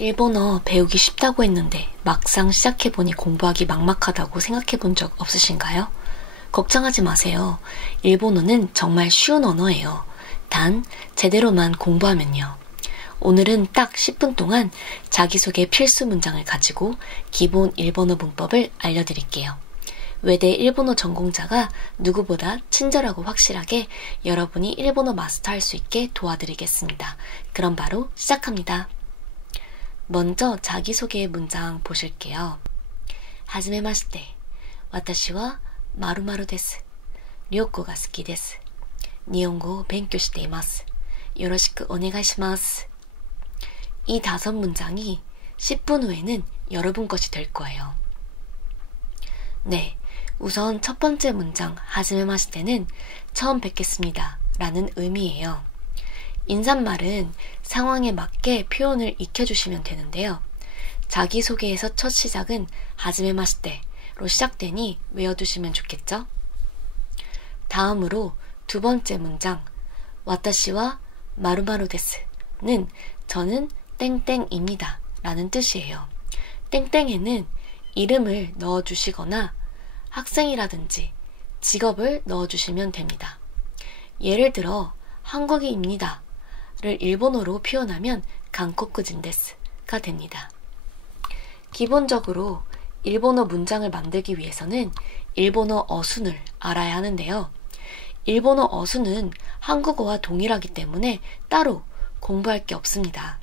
일본어 배우기 쉽다고 했는데 막상 시작해보니 공부하기 막막하다고 생각해본 적 없으신가요? 걱정하지 마세요. 일본어는 정말 쉬운 언어예요. 단, 제대로만 공부하면요. 오늘은 딱 10분 동안 자기소개 필수 문장을 가지고 기본 일본어 문법을 알려드릴게요. 외대 일본어 전공자가 누구보다 친절하고 확실하게 여러분이 일본어 마스터할 수 있게 도와드리겠습니다. 그럼 바로 시작합니다. 먼저 자기소개 문장 보실게요. 하지메마시테, 私は 마루마루 데스. 료코가 스키 데스. 니혼고勉強しています. 요로시쿠 오네가이시마스. 이 5문장이 10분 후에는 여러분 것이 될 거예요. 네, 우선 첫 번째 문장 하지메마시테는 처음 뵙겠습니다 라는 의미예요. 인사말은 상황에 맞게 표현을 익혀주시면 되는데요. 자기소개에서 첫 시작은 하지메마시테로 시작되니 외워두시면 좋겠죠? 다음으로 두 번째 문장 와타시와 마루마루 데스는 저는 땡땡입니다 라는 뜻이에요. 땡땡에는 이름을 넣어주시거나 학생이라든지 직업을 넣어주시면 됩니다. 예를 들어 한국인입니다 를 일본어로 표현하면 간코쿠진 데스가 됩니다. 기본적으로 일본어 문장을 만들기 위해서는 일본어 어순을 알아야 하는데요. 일본어 어순은 한국어와 동일하기 때문에 따로 공부할 게 없습니다.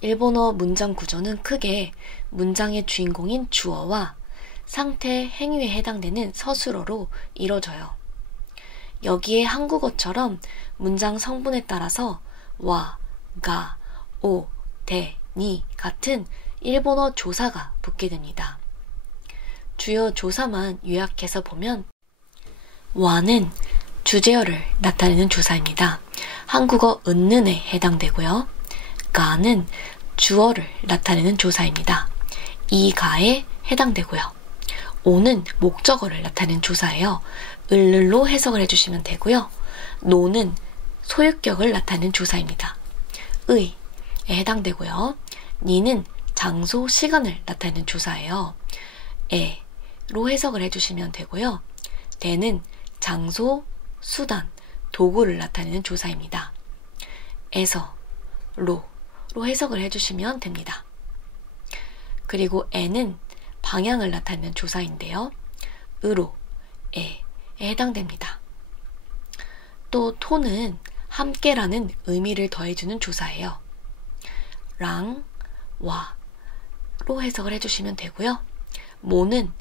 일본어 문장 구조는 크게 문장의 주인공인 주어와 상태, 행위에 해당되는 서술어로 이루어져요. 여기에 한국어처럼 문장 성분에 따라서 와, 가, 오, 대, 니 같은 일본어 조사가 붙게 됩니다. 주요 조사만 요약해서 보면 와는 주제어를 나타내는 조사입니다. 한국어 은는에 해당되고요. 가는 주어를 나타내는 조사입니다. 이 가에 해당되고요. 오는 목적어를 나타내는 조사예요. 을로 해석을 해주시면 되고요. 노는 소유격을 나타내는 조사입니다. 의에 해당되고요. 니는 장소, 시간을 나타내는 조사예요. 에로 해석을 해주시면 되고요. 대는 장소, 수단, 도구를 나타내는 조사입니다. 에서, 로로 해석을 해주시면 됩니다. 그리고 에는 방향을 나타내는 조사인데요. 으로, 에에 해당됩니다. 또 토는 함께라는 의미를 더해주는 조사예요. 랑, 와로 해석을 해주시면 되고요. 모는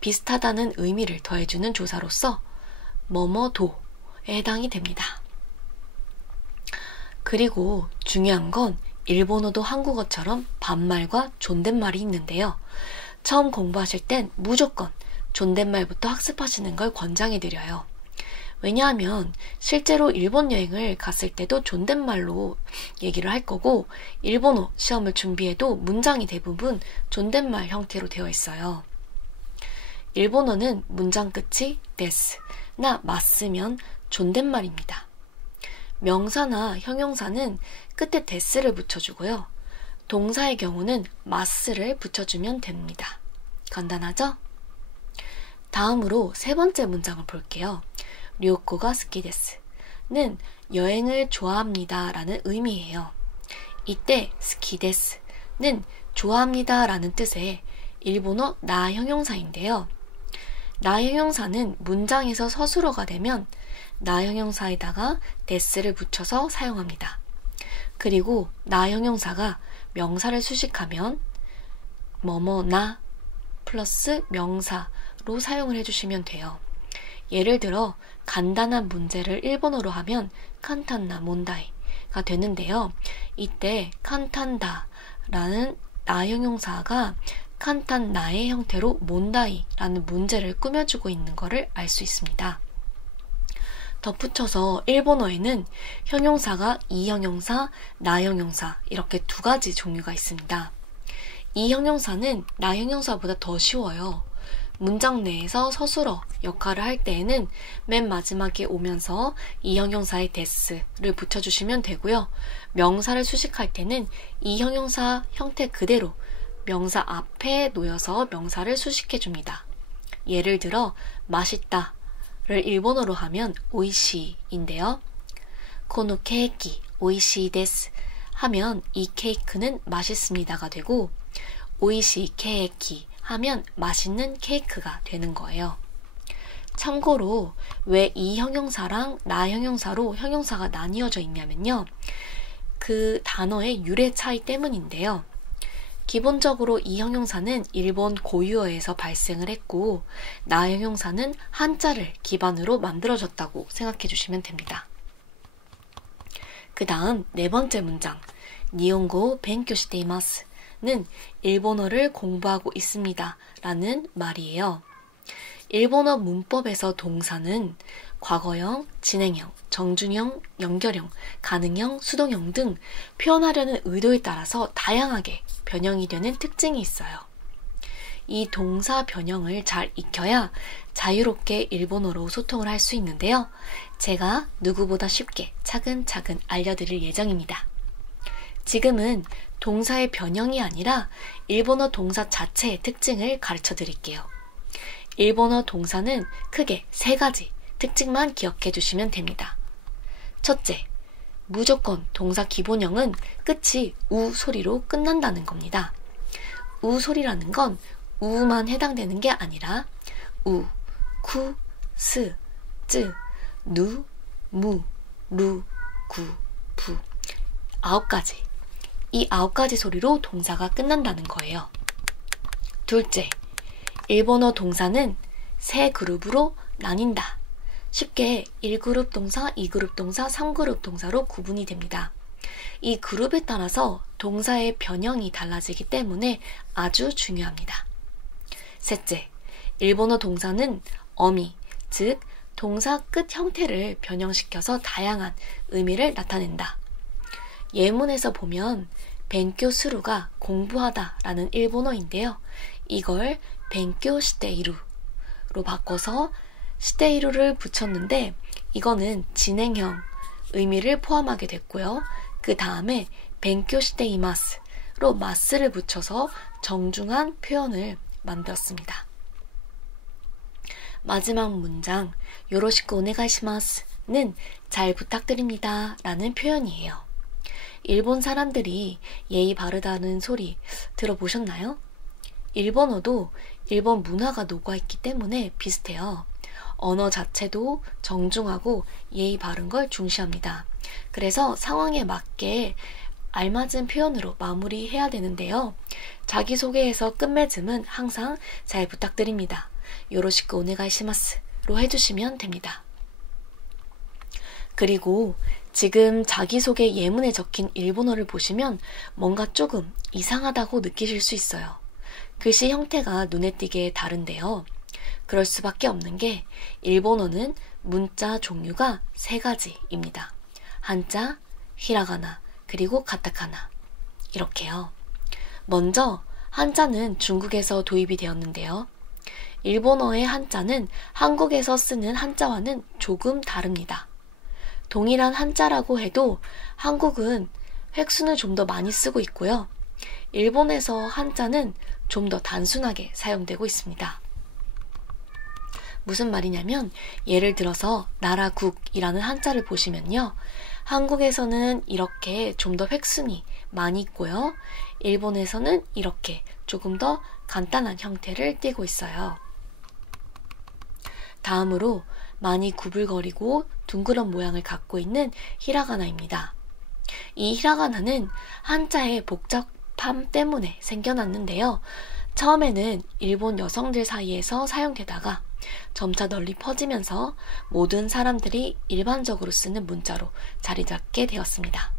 비슷하다는 의미를 더해주는 조사로서 뭐뭐도에 해당이 됩니다. 그리고 중요한 건 일본어도 한국어처럼 반말과 존댓말이 있는데요. 처음 공부하실 땐 무조건 존댓말부터 학습하시는 걸 권장해드려요. 왜냐하면 실제로 일본 여행을 갔을 때도 존댓말로 얘기를 할 거고 일본어 시험을 준비해도 문장이 대부분 존댓말 형태로 되어 있어요. 일본어는 문장 끝이 데스나 맞으면 존댓말입니다. 명사나 형용사는 끝에 데스를 붙여주고요. 동사의 경우는 마스를 붙여주면 됩니다. 간단하죠? 다음으로 세 번째 문장을 볼게요. 료코가 스키 데스는 여행을 좋아합니다 라는 의미예요. 이때 스키 데스는 좋아합니다 라는 뜻의 일본어 나 형용사인데요. 나 형용사는 문장에서 서술어가 되면 나 형용사에다가 데스를 붙여서 사용합니다. 그리고 나 형용사가 명사를 수식하면 뭐뭐나 플러스 명사로 사용을 해주시면 돼요. 예를 들어 간단한 문제를 일본어로 하면 칸탄나 몬다이가 되는데요. 이때 칸탄다라는 나 형용사가 칸탄나의 형태로 몬다이라는 문제를 꾸며주고 있는 것을 알 수 있습니다. 덧붙여서 일본어에는 형용사가 이 형용사, 나 형용사 이렇게 두 가지 종류가 있습니다. 이 형용사는 나 형용사보다 더 쉬워요. 문장 내에서 서술어 역할을 할 때에는 맨 마지막에 오면서 이 형용사의 데스를 붙여주시면 되고요. 명사를 수식할 때는 이 형용사 형태 그대로 명사 앞에 놓여서 명사를 수식해줍니다. 예를 들어 맛있다를 일본어로 하면 오이시인데요. 코노 케이키 오이시 데스 하면 이 케이크는 맛있습니다가 되고 오이시 케이키 하면 맛있는 케이크가 되는 거예요. 참고로 왜 이 형용사랑 나 형용사로 형용사가 나뉘어져 있냐면요. 그 단어의 유래 차이 때문인데요. 기본적으로 이 형용사는 일본 고유어에서 발생을 했고 나 형용사는 한자를 기반으로 만들어졌다고 생각해 주시면 됩니다. 그 다음 네 번째 문장 니혼고 벤교 시테이마스는 일본어를 공부하고 있습니다 라는 말이에요. 일본어 문법에서 동사는 과거형, 진행형, 정중형, 연결형, 가능형, 수동형 등 표현하려는 의도에 따라서 다양하게 변형이 되는 특징이 있어요. 이 동사 변형을 잘 익혀야 자유롭게 일본어로 소통을 할 수 있는데요. 제가 누구보다 쉽게 차근차근 알려드릴 예정입니다. 지금은 동사의 변형이 아니라 일본어 동사 자체의 특징을 가르쳐 드릴게요. 일본어 동사는 크게 세 가지 특징만 기억해 주시면 됩니다. 첫째, 무조건 동사 기본형은 끝이 우 소리로 끝난다는 겁니다. 우 소리라는 건 우만 해당되는 게 아니라 우, 쿠, 스, 쯔, 누, 무, 루, 구, 부 9가지. 이 9가지 소리로 동사가 끝난다는 거예요. 둘째, 일본어 동사는 세 그룹으로 나뉜다. 쉽게 1그룹 동사, 2그룹 동사, 3그룹 동사로 구분이 됩니다. 이 그룹에 따라서 동사의 변형이 달라지기 때문에 아주 중요합니다. 셋째, 일본어 동사는 어미, 즉 동사 끝 형태를 변형시켜서 다양한 의미를 나타낸다. 예문에서 보면 벤교스루가 공부하다 라는 일본어인데요. 이걸 벤교 시테이루로 바꿔서 시테이루를 붙였는데 이거는 진행형 의미를 포함하게 됐고요. 그 다음에 벤교 시테이마스로 마스를 붙여서 정중한 표현을 만들었습니다. 마지막 문장 요로시쿠 오네가이시마스는 잘 부탁드립니다 라는 표현이에요. 일본 사람들이 예의 바르다는 소리 들어보셨나요? 일본어도 일본 문화가 녹아있기 때문에 비슷해요. 언어 자체도 정중하고 예의 바른 걸 중시합니다. 그래서 상황에 맞게 알맞은 표현으로 마무리해야 되는데요. 자기소개에서 끝맺음은 항상 잘 부탁드립니다. 요로시쿠 오네가이시마스로 해주시면 됩니다. 그리고 지금 자기소개 예문에 적힌 일본어를 보시면 뭔가 조금 이상하다고 느끼실 수 있어요. 글씨 형태가 눈에 띄게 다른데요. 그럴 수밖에 없는 게 일본어는 문자 종류가 3가지입니다. 한자, 히라가나, 그리고 가타카나 이렇게요. 먼저 한자는 중국에서 도입이 되었는데요. 일본어의 한자는 한국에서 쓰는 한자와는 조금 다릅니다. 동일한 한자라고 해도 한국은 획수는 좀 더 많이 쓰고 있고요. 일본에서 한자는 좀 더 단순하게 사용되고 있습니다. 무슨 말이냐면 예를 들어서 나라국이라는 한자를 보시면요. 한국에서는 이렇게 좀 더 획순이 많이 있고요. 일본에서는 이렇게 조금 더 간단한 형태를 띠고 있어요. 다음으로 많이 구불거리고 둥그런 모양을 갖고 있는 히라가나입니다. 이 히라가나는 한자의 복잡함 때문에 생겨났는데요. 처음에는 일본 여성들 사이에서 사용되다가 점차 널리 퍼지면서 모든 사람들이 일반적으로 쓰는 문자로 자리 잡게 되었습니다.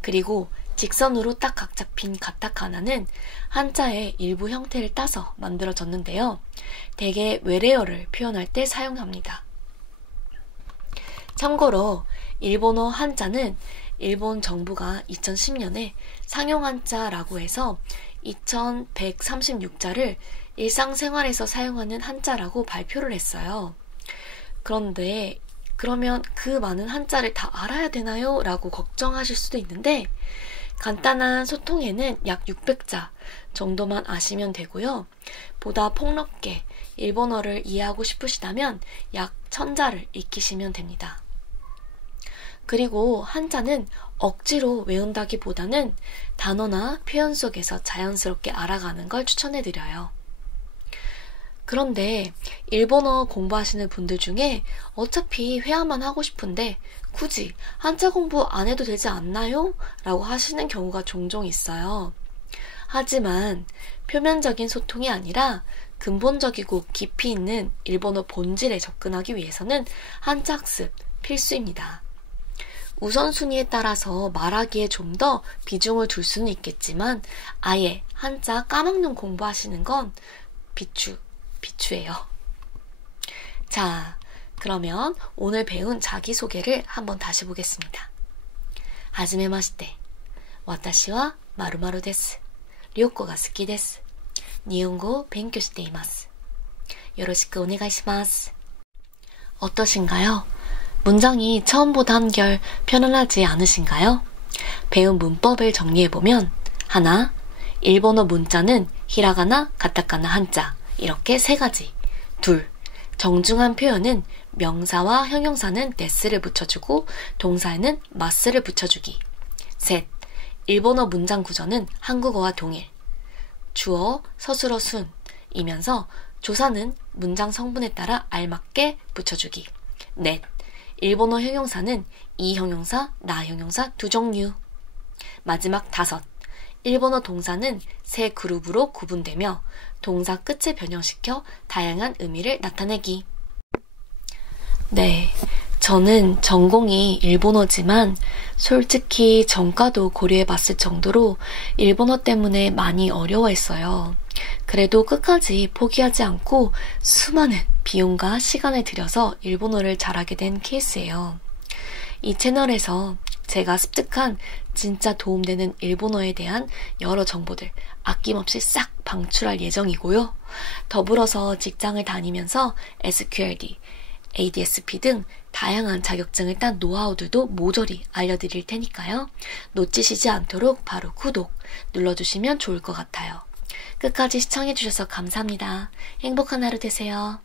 그리고 직선으로 딱 각 잡힌 가타카나는 한자의 일부 형태를 따서 만들어졌는데요. 대개 외래어를 표현할 때 사용합니다. 참고로 일본어 한자는 일본 정부가 2010년에 상용 한자라고 해서 2136자를 일상생활에서 사용하는 한자라고 발표를 했어요. 그런데 그러면 그 많은 한자를 다 알아야 되나요? 라고 걱정하실 수도 있는데 간단한 소통에는 약 600자 정도만 아시면 되고요. 보다 폭넓게 일본어를 이해하고 싶으시다면 약 1000자를 익히시면 됩니다. 그리고 한자는 억지로 외운다기보다는 단어나 표현 속에서 자연스럽게 알아가는 걸 추천해드려요. 그런데 일본어 공부하시는 분들 중에 어차피 회화만 하고 싶은데 굳이 한자 공부 안 해도 되지 않나요? 라고 하시는 경우가 종종 있어요. 하지만 표면적인 소통이 아니라 근본적이고 깊이 있는 일본어 본질에 접근하기 위해서는 한자 학습 필수입니다. 우선순위에 따라서 말하기에 좀 더 비중을 둘 수는 있겠지만 아예 한자 까먹는 공부하시는 건 비추예요. 자, 그러면 오늘 배운 자기소개를 한번 다시 보겠습니다. 하지메마시테. 私は〇〇です。旅行が好きです。日本語を勉強しています。よろしくお願いします。 어떠신가요? 문장이 처음보다 한결 편안하지 않으신가요? 배운 문법을 정리해보면 하나, 일본어 문자는 히라가나, 가타카나, 한자 이렇게 3가지. 둘, 정중한 표현은 명사와 형용사는 데스를 붙여주고 동사에는 마스를 붙여주기. 셋, 일본어 문장 구조는 한국어와 동일. 주어, 서술어 순이면서 조사는 문장 성분에 따라 알맞게 붙여주기. 넷, 일본어 형용사는 이 형용사, 나 형용사 2종류. 마지막 5, 일본어 동사는 3그룹으로 구분되며 동사 끝을 변형시켜 다양한 의미를 나타내기. 네, 저는 전공이 일본어지만 솔직히 전과도 고려해봤을 정도로 일본어 때문에 많이 어려워했어요. 그래도 끝까지 포기하지 않고 수많은 비용과 시간을 들여서 일본어를 잘하게 된 케이스예요. 이 채널에서 제가 습득한 진짜 도움되는 일본어에 대한 여러 정보들 아낌없이 싹 방출할 예정이고요. 더불어서 직장을 다니면서 SQLD, ADSP 등 다양한 자격증을 딴 노하우들도 모조리 알려드릴 테니까요. 놓치시지 않도록 바로 구독 눌러주시면 좋을 것 같아요. 끝까지 시청해주셔서 감사합니다. 행복한 하루 되세요.